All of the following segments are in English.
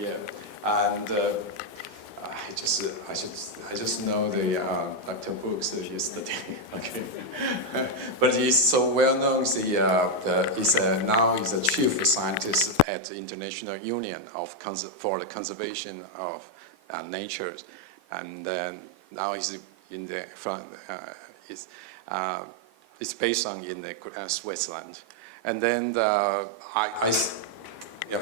Yeah, and I just know the Dr. Brooks yesterday. Okay, but he's so well known. Now he's a chief scientist at the International Union for the Conservation of Nature, and now he's in the front. It's based in Switzerland, and then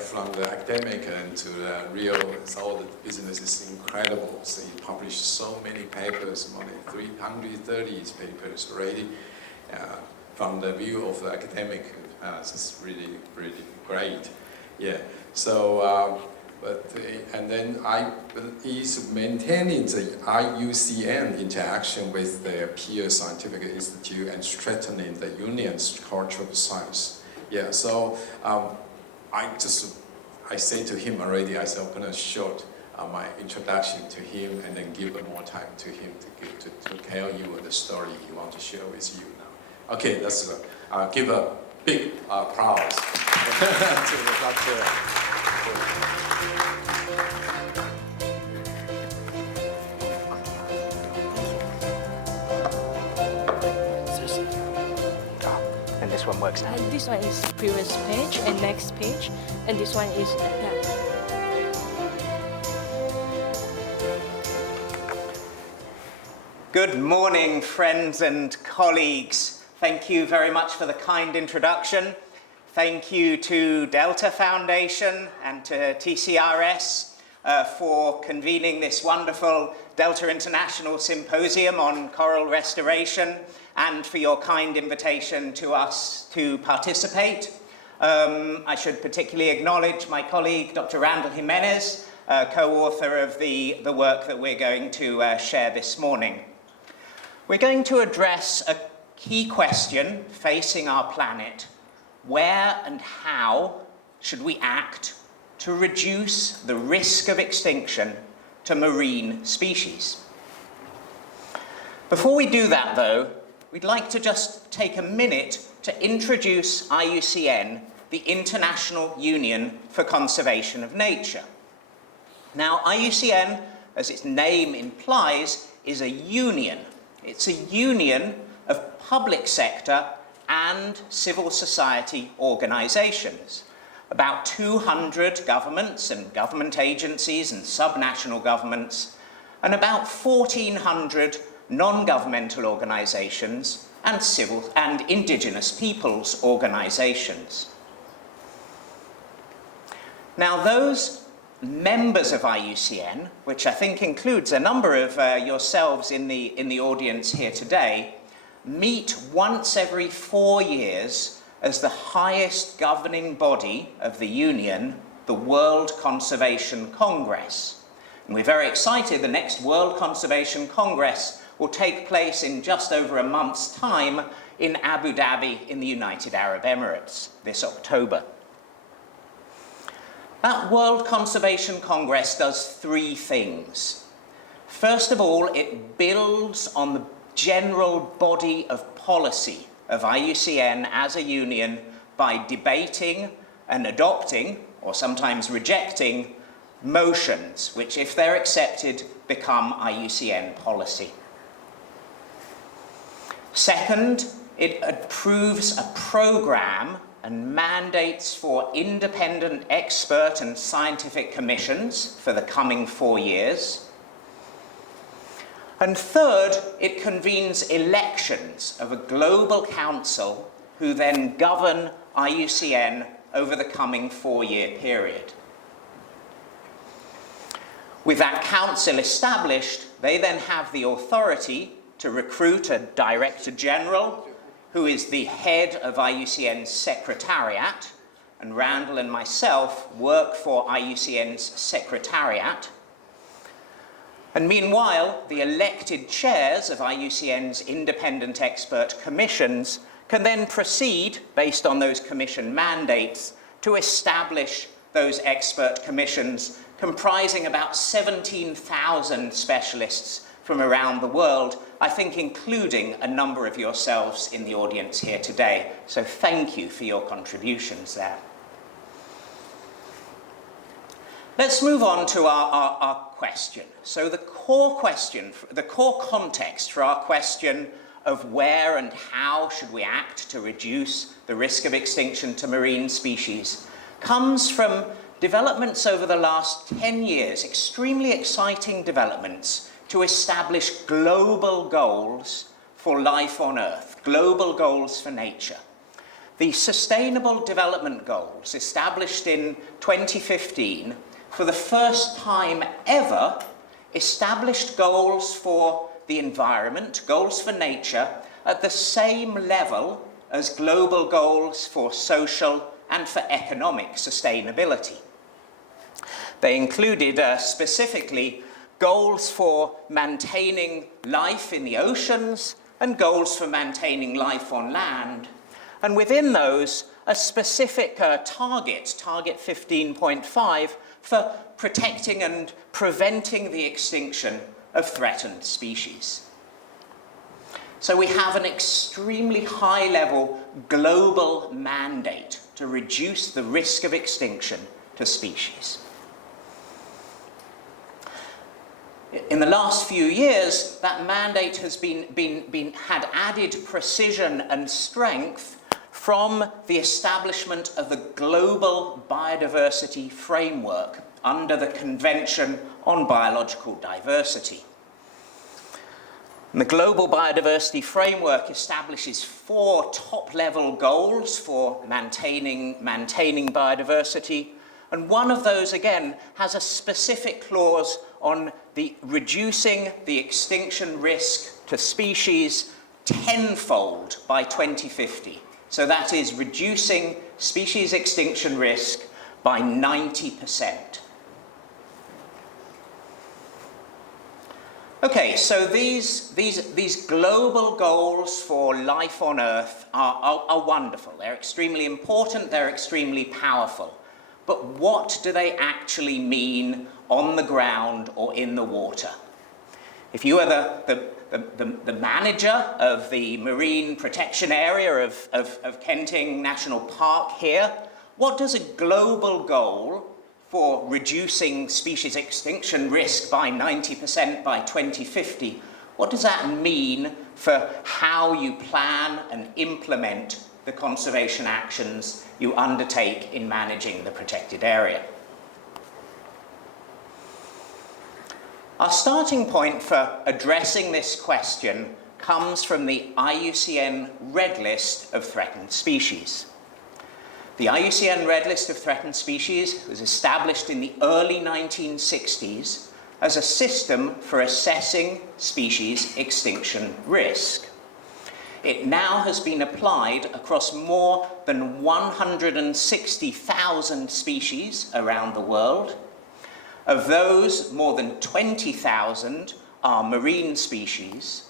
from the academic and to the real, all the business is incredible. So he published so many papers, more than 330 papers already. From the view of the academic, it's really, really great. Yeah. So, he's maintaining the IUCN interaction with the peer scientific institute and strengthening the union's culture of science. Yeah. So. I say to him already, I said, I'm going to short my introduction to him and then give more time to him to tell you the story he wants to share with you now. Okay, let's give a big applause to the doctor. This one works now. This one is previous page and next page, and this one is Good morning, friends and colleagues. Thank you very much for the kind introduction. Thank you to Delta Foundation and to TCRS for convening this wonderful Delta International Symposium on Coral Restoration, and for your kind invitation to us to participate. I should particularly acknowledge my colleague, Dr. Randall Jimenez, co-author of the work that we're going to share this morning. We're going to address a key question facing our planet. Where and how should we act to reduce the risk of extinction to marine species? Before we do that, though, we'd like to just take a minute to introduce IUCN, the International Union for Conservation of Nature. Now, IUCN, as its name implies, is a union. It's a union of public sector and civil society organizations. About 200 governments and government agencies and subnational governments, and about 1,400 non-governmental organizations and civil and indigenous peoples organizations. Now, those members of IUCN, which I think includes a number of yourselves in the audience here today, meet once every 4 years as the highest governing body of the Union, the World Conservation Congress. And we're very excited. The next World Conservation Congress will take place in just over a month's time in Abu Dhabi in the United Arab Emirates this October. That World Conservation Congress does 3 things. First of all, it builds on the general body of policy of IUCN as a union by debating and adopting, or sometimes rejecting, motions, which, if they're accepted, become IUCN policy. Second, it approves a program and mandates for independent expert and scientific commissions for the coming 4 years. And third, it convenes elections of a global council who then govern IUCN over the coming 4-year period. With that council established, they then have the authority to recruit a Director General, who is the head of IUCN's Secretariat, and Randall and myself work for IUCN's Secretariat. And meanwhile, the elected chairs of IUCN's independent expert commissions can then proceed, based on those commission mandates, to establish those expert commissions comprising about 17,000 specialists from around the world, I think including a number of yourselves in the audience here today. So thank you for your contributions there. Let's move on to our question. So the core context for our question of where and how should we act to reduce the risk of extinction to marine species comes from developments over the last 10 years, extremely exciting developments to establish global goals for life on Earth, global goals for nature. The Sustainable Development Goals, established in 2015, for the first time ever, established goals for the environment, goals for nature, at the same level as global goals for social and for economic sustainability. They included specifically goals for maintaining life in the oceans and goals for maintaining life on land. And within those, a specific target 15.5, for protecting and preventing the extinction of threatened species. So we have an extremely high-level global mandate to reduce the risk of extinction to species. In the last few years, that mandate has had added precision and strength from the establishment of the Global Biodiversity Framework under the Convention on Biological Diversity. And the Global Biodiversity Framework establishes 4 top-level goals for maintaining biodiversity, and one of those, again, has a specific clause on the reducing the extinction risk to species tenfold by 2050. So that is reducing species extinction risk by 90%. Okay, so these global goals for life on Earth are wonderful. They're extremely important, they're extremely powerful. But what do they actually mean on the ground or in the water? If you are the manager of the marine protection area of Kenting National Park here, what does a global goal for reducing species extinction risk by 90% by 2050, what does that mean for how you plan and implement the conservation actions you undertake in managing the protected area? Our starting point for addressing this question comes from the IUCN Red List of Threatened Species. The IUCN Red List of Threatened Species was established in the early 1960s as a system for assessing species extinction risk. It now has been applied across more than 160,000 species around the world. Of those, more than 20,000 are marine species,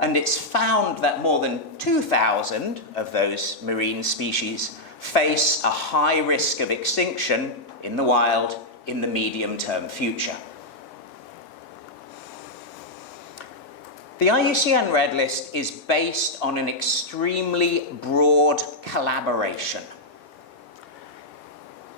and it's found that more than 2,000 of those marine species face a high risk of extinction in the wild in the medium-term future. The IUCN Red List is based on an extremely broad collaboration.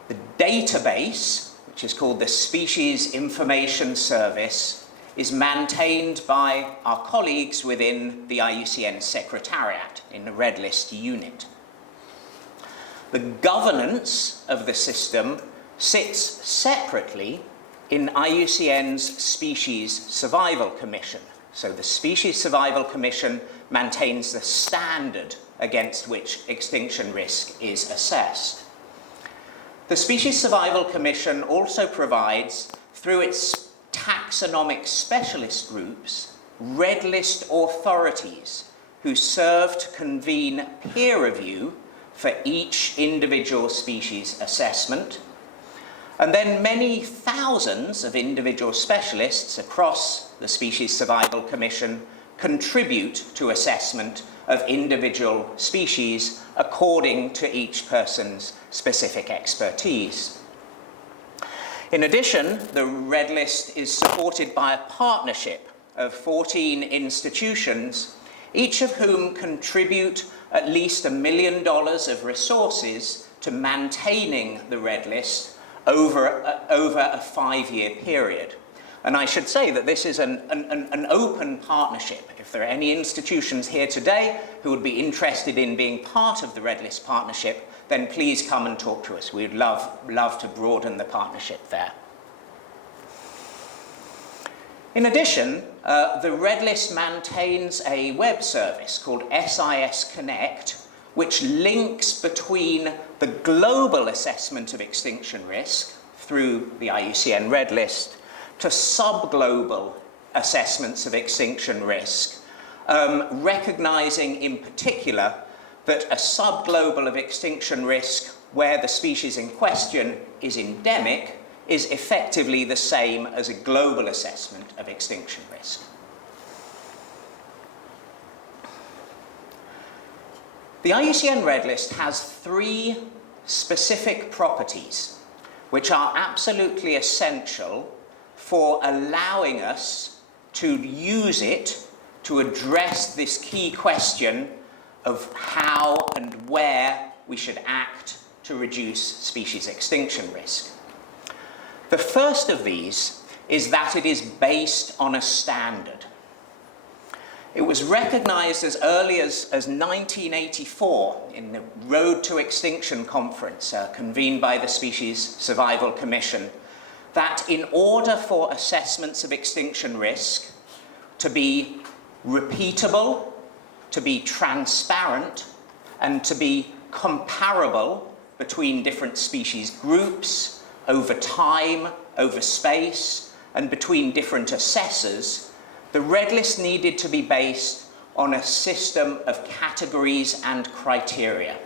The database, which is called the Species Information Service, is maintained by our colleagues within the IUCN Secretariat in the Red List unit. The governance of the system sits separately in IUCN's Species Survival Commission. So the Species Survival Commission maintains the standard against which extinction risk is assessed. The Species Survival Commission also provides, through its taxonomic specialist groups, Red List authorities who serve to convene peer review for each individual species assessment. And then many thousands of individual specialists across the Species Survival Commission contribute to assessment of individual species according to each person's specific expertise. In addition, the Red List is supported by a partnership of 14 institutions, each of whom contribute at least $1 million of resources to maintaining the Red List over a 5-year period. And I should say that this is an open partnership. If there are any institutions here today who would be interested in being part of the Red List partnership, then please come and talk to us. We'd love to broaden the partnership there. In addition, the Red List maintains a web service called SIS Connect, which links between the global assessment of extinction risk through the IUCN Red List to sub-global assessments of extinction risk, recognizing in particular that a sub-global of extinction risk where the species in question is endemic is effectively the same as a global assessment of extinction risk. The IUCN Red List has 3 specific properties which are absolutely essential for allowing us to use it to address this key question of how and where we should act to reduce species extinction risk. The first of these is that it is based on a standard. It was recognized as early as 1984 in the Road to Extinction Conference, convened by the Species Survival Commission, that in order for assessments of extinction risk to be repeatable, to be transparent, and to be comparable between different species groups, over time, over space, and between different assessors, the Red List needed to be based on a system of categories and criteria.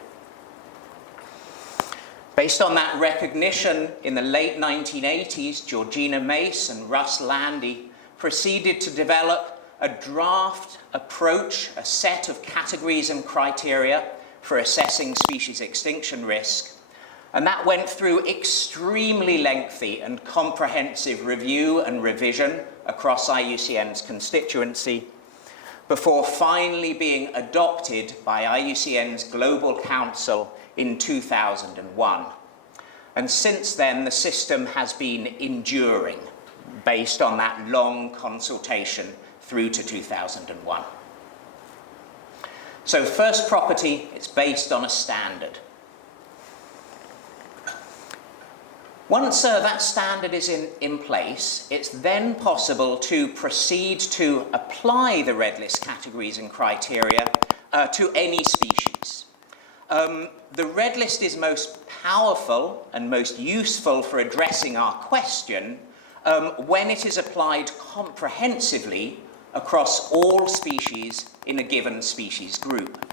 Based on that recognition, in the late 1980s, Georgina Mace and Russ Landy proceeded to develop a draft approach, a set of categories and criteria for assessing species extinction risk. And that went through extremely lengthy and comprehensive review and revision across IUCN's constituency before finally being adopted by IUCN's Global Council in 2001. And since then, the system has been enduring based on that long consultation through to 2001. So first property, it's based on a standard. Once that standard is in place, it's then possible to proceed to apply the Red List categories and criteria to any species. The Red List is most powerful and most useful for addressing our question when it is applied comprehensively across all species in a given species group.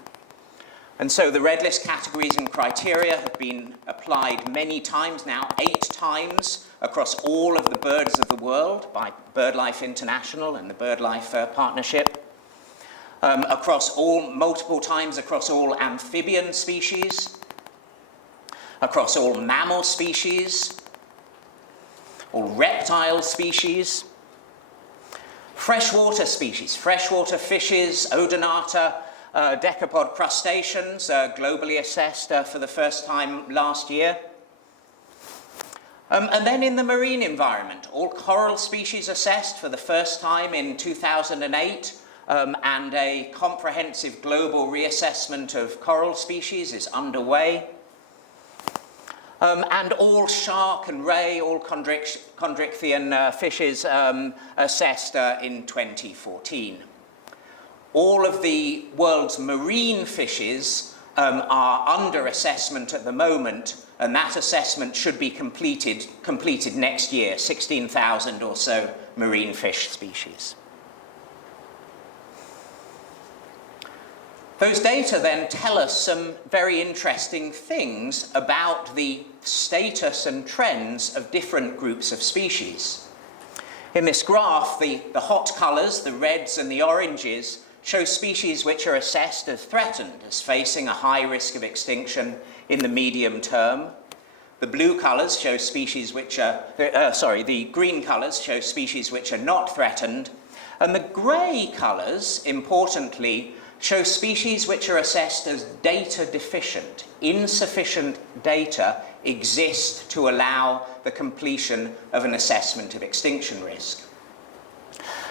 And so the Red List categories and criteria have been applied many times now, 8 times across all of the birds of the world by BirdLife International and the BirdLife Partnership, multiple times across all amphibian species, across all mammal species, all reptile species, freshwater species, freshwater fishes, odonata, decapod crustaceans, globally assessed for the first time last year. And then in the marine environment, all coral species assessed for the first time in 2008, and a comprehensive global reassessment of coral species is underway. And all shark and ray, all chondrichthyan fishes assessed in 2014. All of the world's marine fishes are under assessment at the moment, and that assessment should be completed next year, 16,000 or so marine fish species. Those data then tell us some very interesting things about the status and trends of different groups of species. In this graph, the hot colors, the reds and the oranges, show species which are assessed as threatened, as facing a high risk of extinction in the medium term. The blue colors show species which are, the green colors show species which are not threatened. And the gray colors, importantly, show species which are assessed as data deficient, insufficient data exist to allow the completion of an assessment of extinction risk.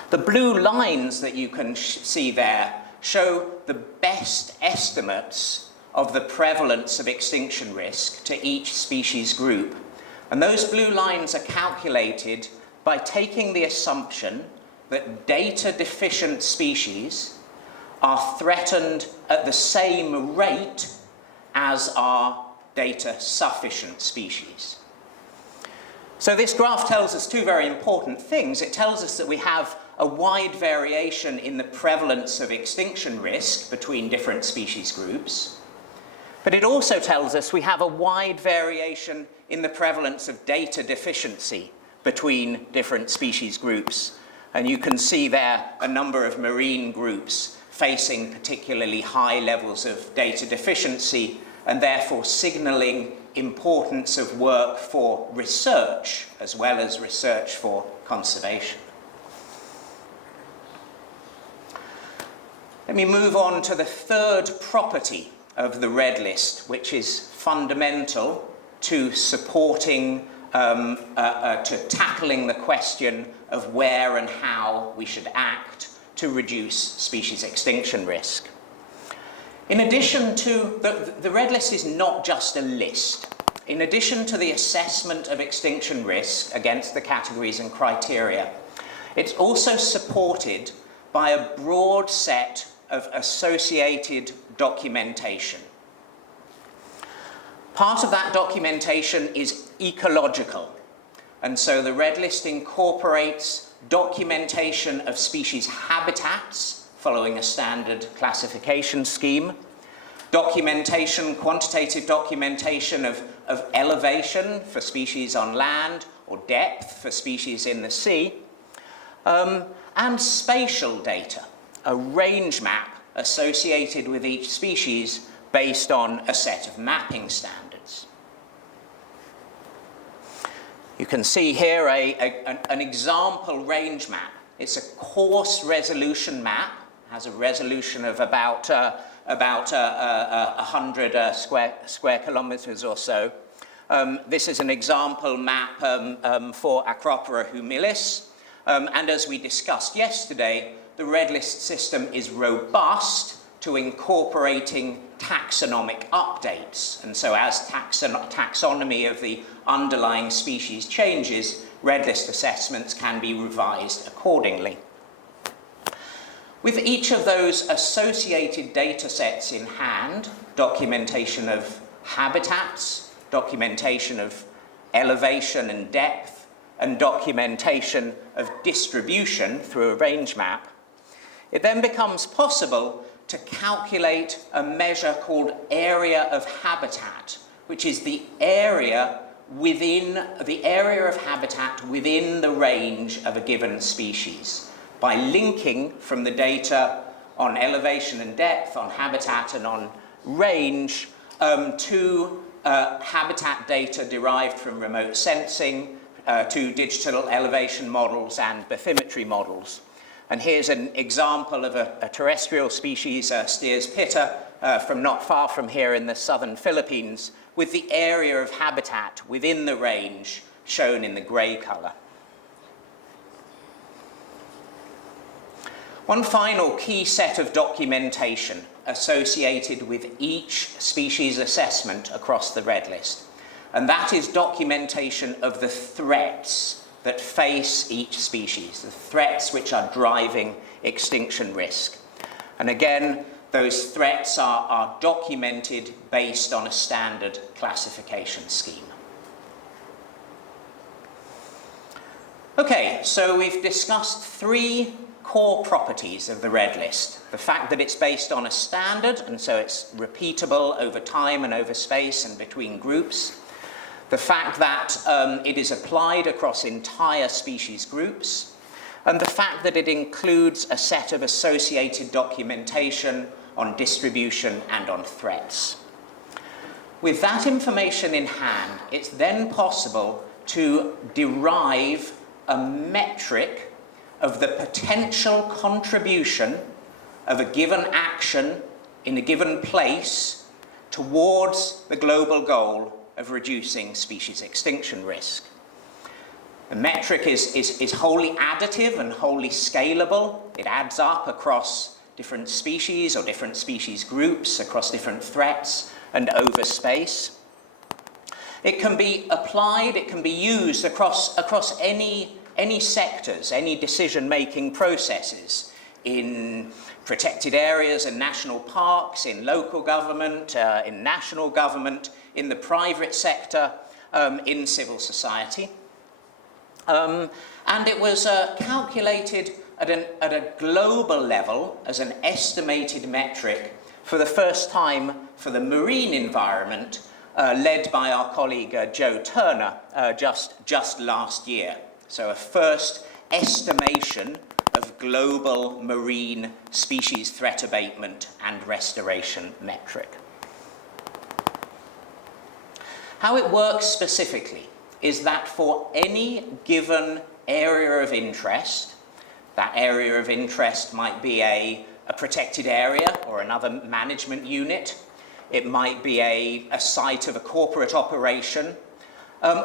The blue lines that you can see there show the best estimates of the prevalence of extinction risk to each species group. And those blue lines are calculated by taking the assumption that data-deficient species are threatened at the same rate as are data-sufficient species. So this graph tells us two very important things. It tells us that we have a wide variation in the prevalence of extinction risk between different species groups, but it also tells us we have a wide variation in the prevalence of data deficiency between different species groups. And you can see there a number of marine groups facing particularly high levels of data deficiency and therefore signaling importance of work for research as well as research for conservation. Let me move on to the third property of the red list, which is fundamental to supporting, to tackling the question of where and how we should act to reduce species extinction risk. In addition to, the red list is not just a list. In addition to the assessment of extinction risk against the categories and criteria, it's also supported by a broad set of associated documentation. Part of that documentation is ecological, and so the red list incorporates documentation of species habitats following a standard classification scheme, documentation, quantitative documentation of elevation for species on land or depth for species in the sea, and spatial data, a range map associated with each species based on a set of mapping standards. You can see here an example range map. It's a coarse resolution map, has a resolution of about 100 square kilometers or so. This is an example map for Acropora humilis. And as we discussed yesterday, the red list system is robust to incorporating taxonomic updates. And so as taxonomy of the underlying species changes, red list assessments can be revised accordingly. With each of those associated data sets in hand, documentation of habitats, documentation of elevation and depth, and documentation of distribution through a range map, it then becomes possible to calculate a measure called area of habitat, which is the area of habitat within the range of a given species, by linking from the data on elevation and depth, on habitat and on range, to habitat data derived from remote sensing, to digital elevation models and bathymetry models. And here's an example of a terrestrial species, Steers pitta, from not far from here in the southern Philippines, with the area of habitat within the range shown in the grey colour. One final key set of documentation associated with each species assessment across the red list, and that is documentation of the threats that face each species, the threats which are driving extinction risk. And again, those threats are documented based on a standard classification scheme. Okay, so we've discussed three core properties of the red list. The fact that it's based on a standard, and so it's repeatable over time and over space and between groups. The fact that it is applied across entire species groups, and the fact that it includes a set of associated documentation on distribution and on threats. With that information in hand, it's then possible to derive a metric of the potential contribution of a given action in a given place towards the global goal of reducing species extinction risk. The metric is wholly additive and wholly scalable. It adds up across different species or different species groups, across different threats and over space. It can be applied, it can be used across any sectors, any decision-making processes in protected areas and national parks, in local government, in national government, in the private sector, in civil society. And it was calculated at a global level as an estimated metric for the first time for the marine environment, led by our colleague Joe Turner just last year. So a first estimation of global marine species threat abatement and restoration metric. How it works specifically is that for any given area of interest, that area of interest might be a protected area or another management unit, it might be a site of a corporate operation,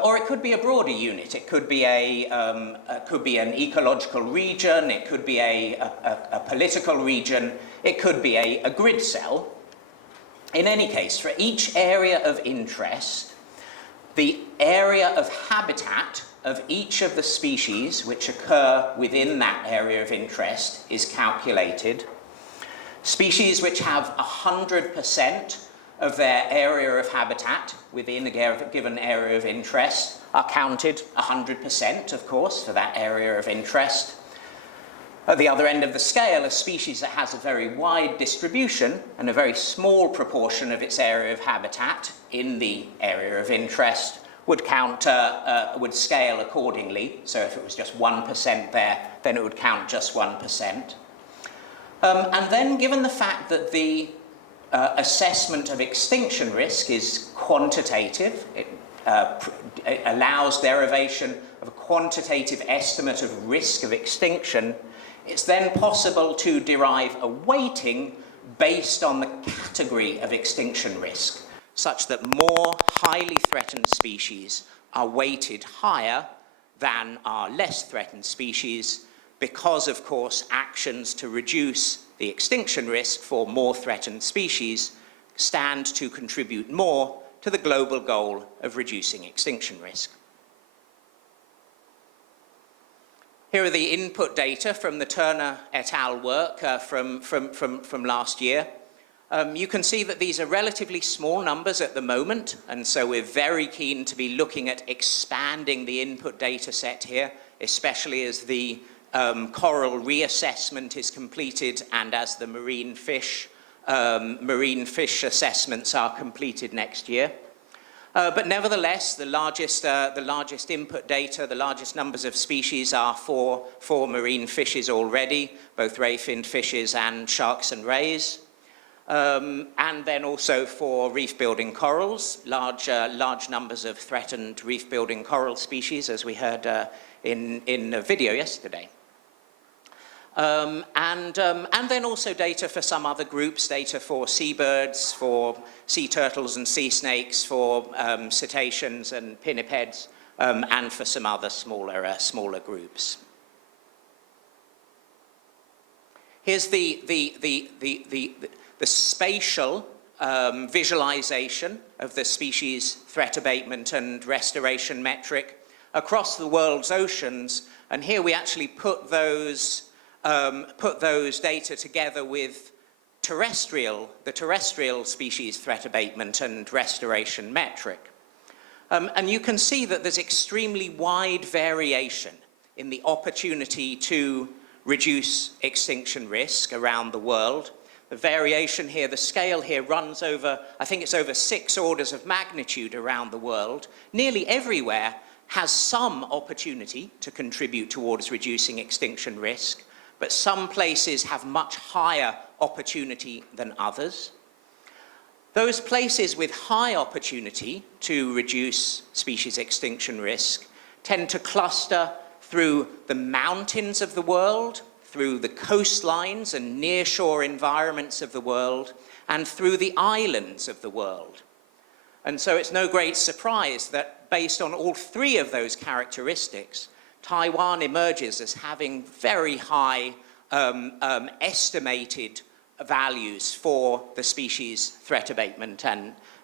or it could be a broader unit. It could be an ecological region, it could be a political region, it could be a grid cell. In any case, for each area of interest, the area of habitat of each of the species which occur within that area of interest is calculated. Species which have 100% of their area of habitat within a given area of interest are counted 100%, of course, for that area of interest. At the other end of the scale, a species that has a very wide distribution and a very small proportion of its area of habitat in the area of interest would scale accordingly. So if it was just 1% there, then it would count just 1%. And then, given the fact that the assessment of extinction risk is quantitative, it allows derivation of a quantitative estimate of risk of extinction, it's then possible to derive a weighting based on the category of extinction risk, such that more highly threatened species are weighted higher than our less threatened species, because, of course, actions to reduce the extinction risk for more threatened species stand to contribute more to the global goal of reducing extinction risk. Here are the input data from the Turner et al. Work from last year. You can see that these are relatively small numbers at the moment, and so we're very keen to be looking at expanding the input data set here, especially as the coral reassessment is completed and as the marine fish assessments are completed next year. But nevertheless, the largest input data, the largest numbers of species are for marine fishes already, both ray-finned fishes and sharks and rays. And then also for reef-building corals, large numbers of threatened reef-building coral species, as we heard in the video yesterday. And then also data for some other groups, data for seabirds, for sea turtles and sea snakes, for cetaceans and pinnipeds, and for some other smaller groups. Here's the spatial visualization of the species threat abatement and restoration metric across the world's oceans, and here we actually put those data together with the terrestrial species threat abatement and restoration metric. And you can see that there's extremely wide variation in the opportunity to reduce extinction risk around the world. The variation here, the scale here runs over, I think it's over 6 orders of magnitude around the world. Nearly everywhere has some opportunity to contribute towards reducing extinction risk, but some places have much higher opportunity than others. Those places with high opportunity to reduce species extinction risk tend to cluster through the mountains of the world, through the coastlines and nearshore environments of the world, and through the islands of the world. And so it's no great surprise that based on all three of those characteristics, Taiwan emerges as having very high estimated values for the species threat abatement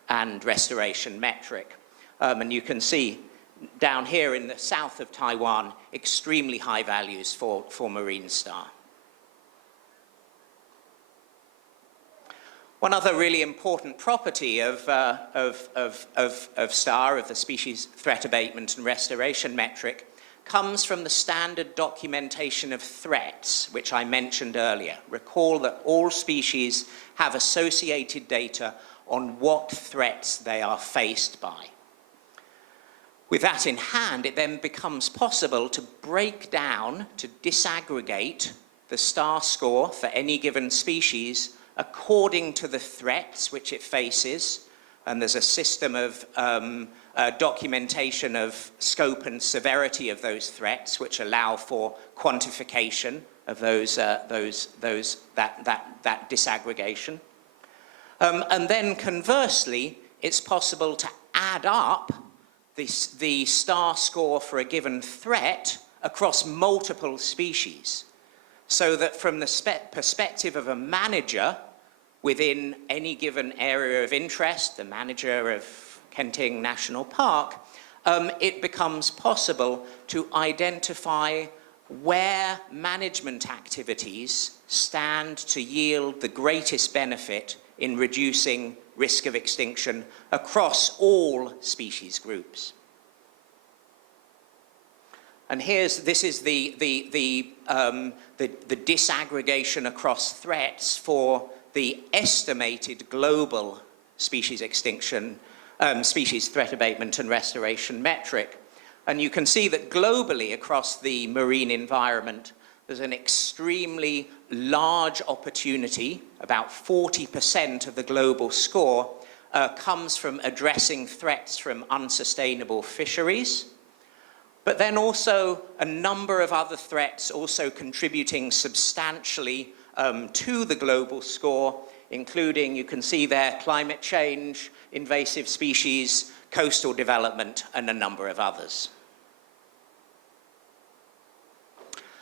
and restoration metric. And you can see down here in the south of Taiwan, extremely high values for marine star. One other really important property of STAR, of the species threat abatement and restoration metric, comes from the standard documentation of threats, which I mentioned earlier. Recall that all species have associated data on what threats they are faced by. With that in hand, it then becomes possible to break down, to disaggregate the STAR score for any given species according to the threats which it faces, and there's a system of documentation of scope and severity of those threats, which allow for quantification of that disaggregation. And then conversely, it's possible to add up the STAR score for a given threat across multiple species, so that from the perspective of a manager within any given area of interest, the manager of Kenting National Park, it becomes possible to identify where management activities stand to yield the greatest benefit in reducing risk of extinction across all species groups. And this is the disaggregation across threats for the estimated global species extinction, species threat abatement and restoration metric. And you can see that globally across the marine environment, there's an extremely large opportunity. About 40% of the global score comes from addressing threats from unsustainable fisheries, but then also a number of other threats also contributing substantially to the global score, including, you can see there, climate change, invasive species, coastal development, and a number of others.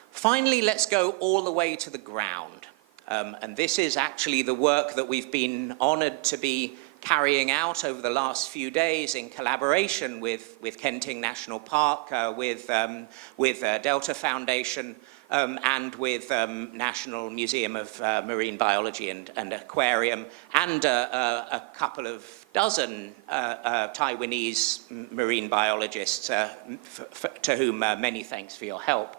Finally, let's go all the way to the ground. And this is actually the work that we've been honored to be carrying out over the last few days in collaboration with Kenting National Park, with Delta Foundation, and with National Museum of Marine Biology and Aquarium, and a couple of dozen Taiwanese marine biologists, to whom many thanks for your help.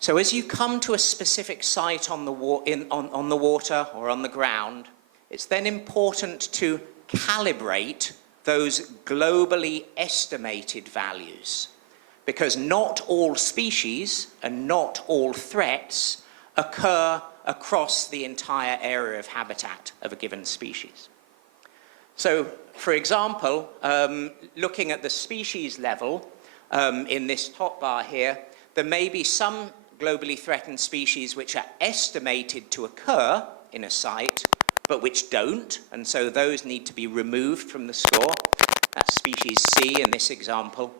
So as you come to a specific site on the water or on the ground, it's then important to calibrate those globally estimated values, because not all species and not all threats occur across the entire area of habitat of a given species. So, for example, looking at the species level in this top bar here, there may be some globally threatened species which are estimated to occur in a site, but which don't, and so those need to be removed from the score. That's species C in this example.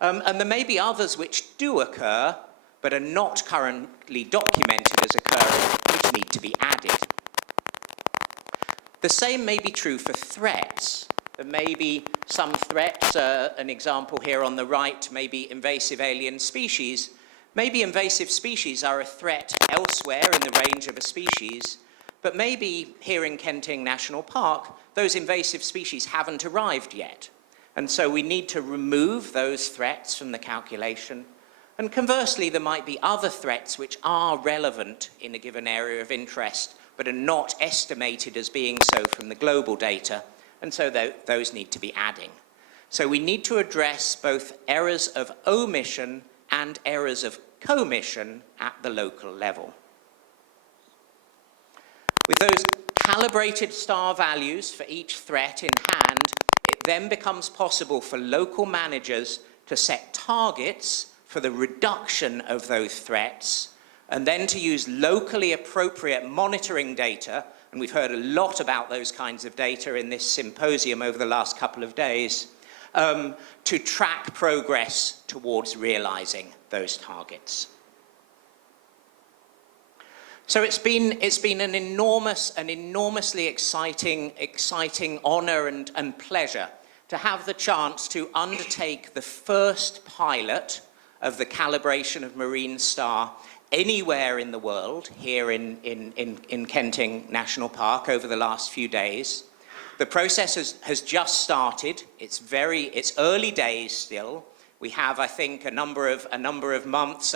And there may be others which do occur, but are not currently documented as occurring, which need to be added. The same may be true for threats. There may be some threats, an example here on the right, maybe invasive alien species. Maybe invasive species are a threat elsewhere in the range of a species, but maybe here in Kenting National Park, those invasive species haven't arrived yet. And so we need to remove those threats from the calculation. And conversely, there might be other threats which are relevant in a given area of interest, but are not estimated as being so from the global data, and so those need to be adding. So we need to address both errors of omission and errors of commission at the local level. With those calibrated STAR values for each threat in hand, it then becomes possible for local managers to set targets for the reduction of those threats, and then to use locally appropriate monitoring data and we've heard a lot about those kinds of data in this symposium over the last couple of days, to track progress towards realizing those targets. So it's been an enormously exciting honor and pleasure to have the chance to undertake the first pilot of the calibration of marine star anywhere in the world, here in Kenting National Park over the last few days. The process has just started. It's early days still. We have, I think, a number of months.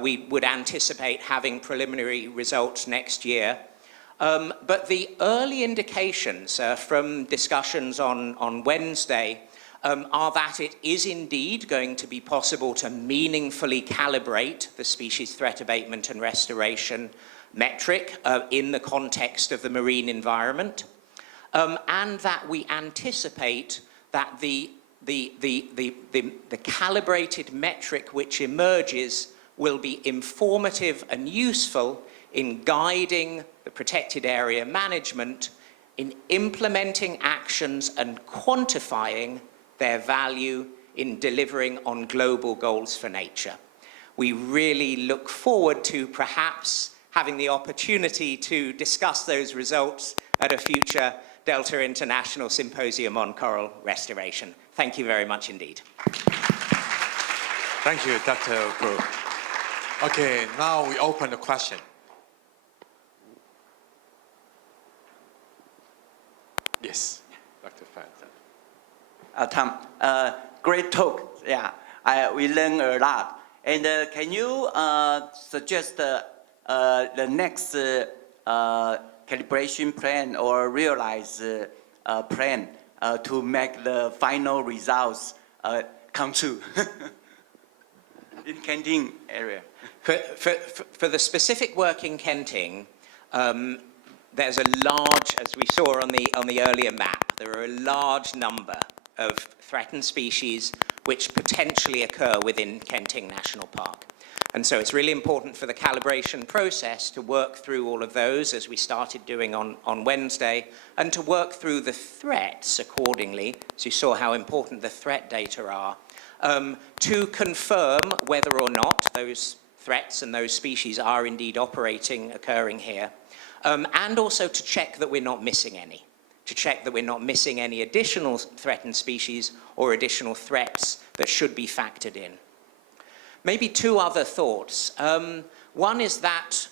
We would anticipate having preliminary results next year. But the early indications from discussions on Wednesday are that it is indeed going to be possible to meaningfully calibrate the species threat abatement and restoration metric in the context of the marine environment, and that we anticipate that the calibrated metric which emerges will be informative and useful in guiding the protected area management in implementing actions and quantifying their value in delivering on global goals for nature. We really look forward to perhaps having the opportunity to discuss those results at a future Delta International Symposium on Coral Restoration. Thank you very much indeed. Thank you, Dr. Wu. Okay, now we open the question. Yes, Dr. Fan. Tom, great talk. Yeah, we learned a lot. And can you suggest the next calibration plan or realize plan to make the final results come true in Kenting area? For the specific work in Kenting, there's a large, as we saw on the earlier map, there are a large number of threatened species which potentially occur within Kenting National Park. And so it's really important for the calibration process to work through all of those, as we started doing on Wednesday, and to work through the threats accordingly, so you saw how important the threat data are, to confirm whether or not those threats and those species are indeed occurring here, and also to check that we're not missing any. To check that we're not missing any additional threatened species or additional threats that should be factored in. Maybe two other thoughts. One is that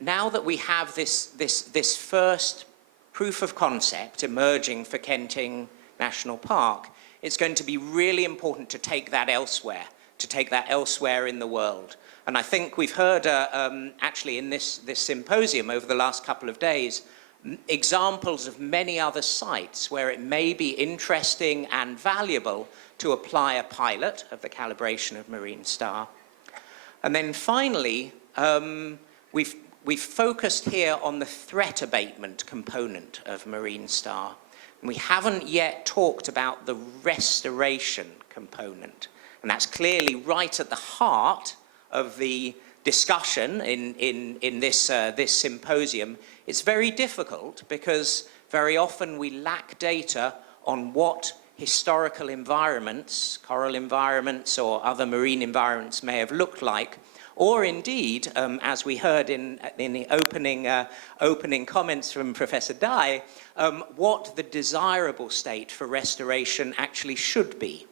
now that we have this first proof of concept emerging for Kenting National Park, it's going to be really important to take that elsewhere in the world. And I think we've heard actually in this symposium over the last couple of days examples of many other sites where it may be interesting and valuable to apply a pilot of the calibration of marine star. And then finally, we've focused here on the threat abatement component of marine star. And we haven't yet talked about the restoration component. And that's clearly right at the heart of the discussion in this symposium. It's very difficult because very often we lack data on what historical environments, coral environments or other marine environments may have looked like, or indeed, as we heard in the opening comments from Professor Dai, what the desirable state for restoration actually should be.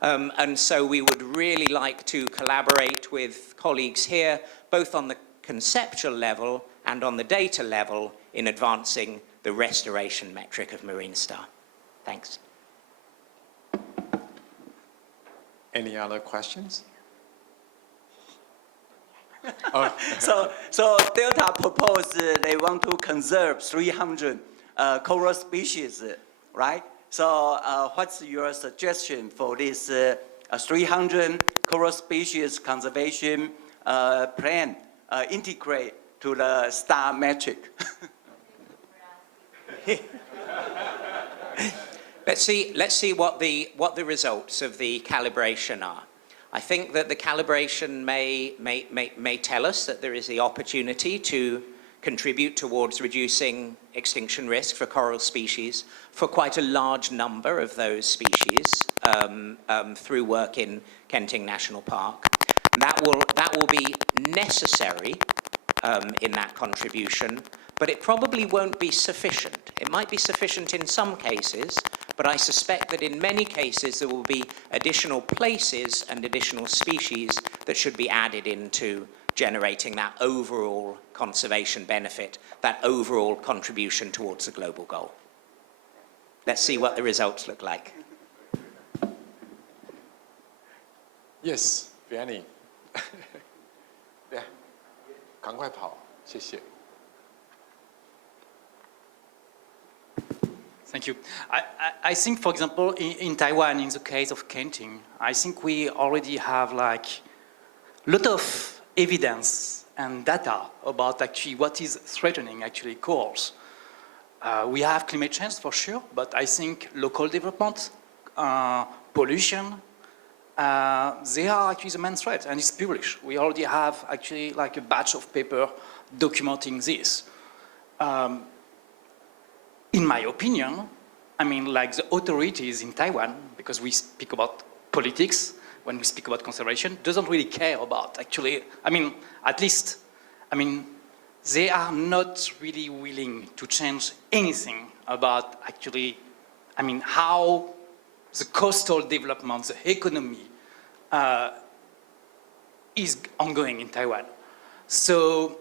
And so we would really like to collaborate with colleagues here, both on the conceptual level and on the data level, in advancing the restoration metric of marine star. Thanks. Any other questions? So Delta proposed they want to conserve 300 coral species, right? So what's your suggestion for this 300 coral species conservation plan integrate to the star metric? Let's see what the results of the calibration are. I think that the calibration may tell us that there is the opportunity to contribute towards reducing extinction risk for coral species for quite a large number of those species through work in Kenting National Park. That will be necessary in that contribution, but it probably won't be sufficient. It might be sufficient in some cases, but I suspect that in many cases there will be additional places and additional species that should be added into generating that overall conservation benefit, that overall contribution towards the global goal. Let's see what the results look like. Yes, Vianney. Yeah. 赶快跑，谢谢。 Thank you. I think, for example, in Taiwan, in the case of Kenting, I think we already have like a lot of evidence and data about actually what is threatening actually corals. We have climate change for sure, but I think local development, pollution, they are actually the main threat, and it's published. We already have actually like a batch of paper documenting this. In my opinion, I mean, like the authorities in Taiwan, because we speak about politics when we speak about conservation, doesn't really care about actually, I mean, at least, I mean, they are not really willing to change anything about actually, I mean, how the coastal development, the economy is ongoing in Taiwan. So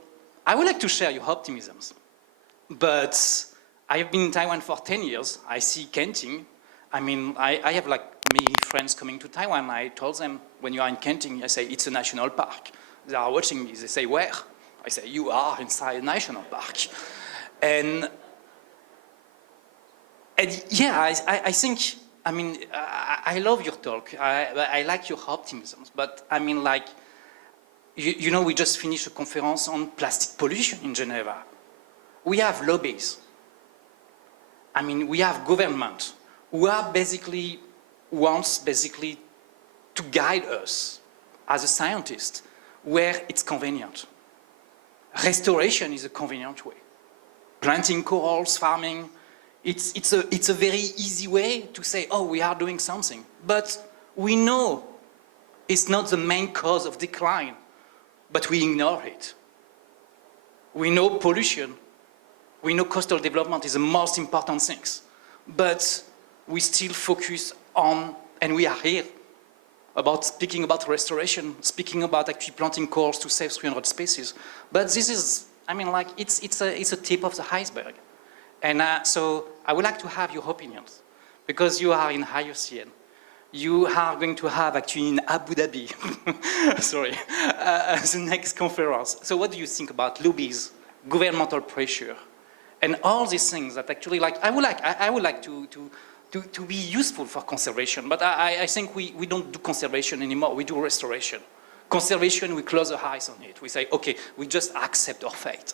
I would like to share your optimisms, but I have been in Taiwan for 10 years. I see Kenting. I mean, I have like many friends coming to Taiwan. I told them, when you are in Kenting, I say, it's a national park. They are watching me. They say, where? I say, you are inside a national park. And yeah, I think, I mean, I love your talk. I like your optimism. But I mean, like, you know, we just finished a conference on plastic pollution in Geneva. We have lobbies. I mean, we have government who are basically wants basically to guide us as a scientist where it's convenient. Restoration is a convenient way. Planting corals, farming, it's a very easy way to say, oh, we are doing something. But we know it's not the main cause of decline, but we ignore it. We know pollution. We know coastal development is the most important things, but we still focus on, and we are here, about speaking about restoration, speaking about actually planting corals to save 300 species. But this is, I mean, like, it's a tip of the iceberg. And so I would like to have your opinions, because you are in IUCN. You are going to have actually in Abu Dhabi, sorry, the next conference. So what do you think about lobbies, governmental pressure, and all these things that actually, like, I would like to be useful for conservation, but I think we don't do conservation anymore, we do restoration. Conservation, we close our eyes on it. We say, okay, we just accept our fate.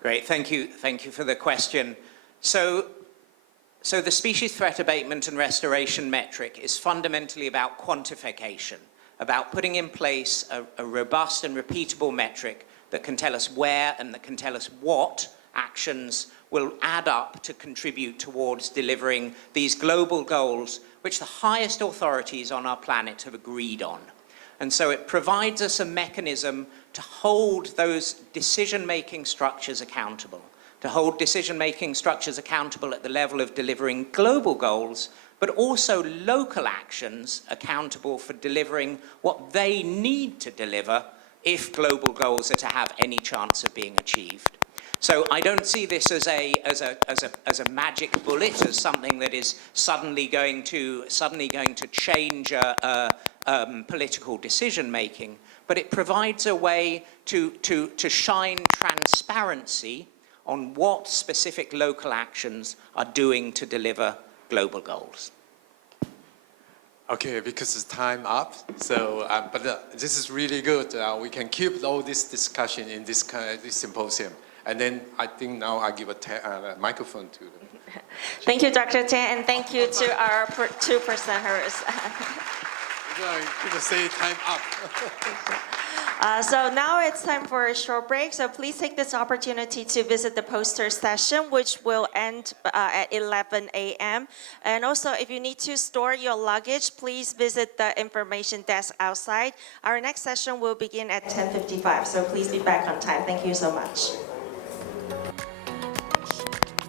Great, thank you for the question. So the species threat abatement and restoration metric is fundamentally about quantification, about putting in place a robust and repeatable metric that can tell us where and that can tell us what actions will add up to contribute towards delivering these global goals which the highest authorities on our planet have agreed on. And so it provides us a mechanism to hold those decision-making structures accountable, to hold decision-making structures accountable at the level of delivering global goals, but also local actions accountable for delivering what they need to deliver if global goals are to have any chance of being achieved. So I don't see this as a magic bullet, as something that is suddenly going to change political decision making, but it provides a way to shine transparency on what specific local actions are doing to deliver global goals. Okay, because it's time up. So, but this is really good. We can keep all this discussion in this symposium. And then I think now I give a microphone to them. Thank you, Dr. Tan, and thank you to our two presenters. People say time up. So now it's time for a short break. So please take this opportunity to visit the poster session, which will end at 11 a.m. And also, if you need to store your luggage, please visit the information desk outside. Our next session will begin at 10:55. So please be back on time. Thank you so much.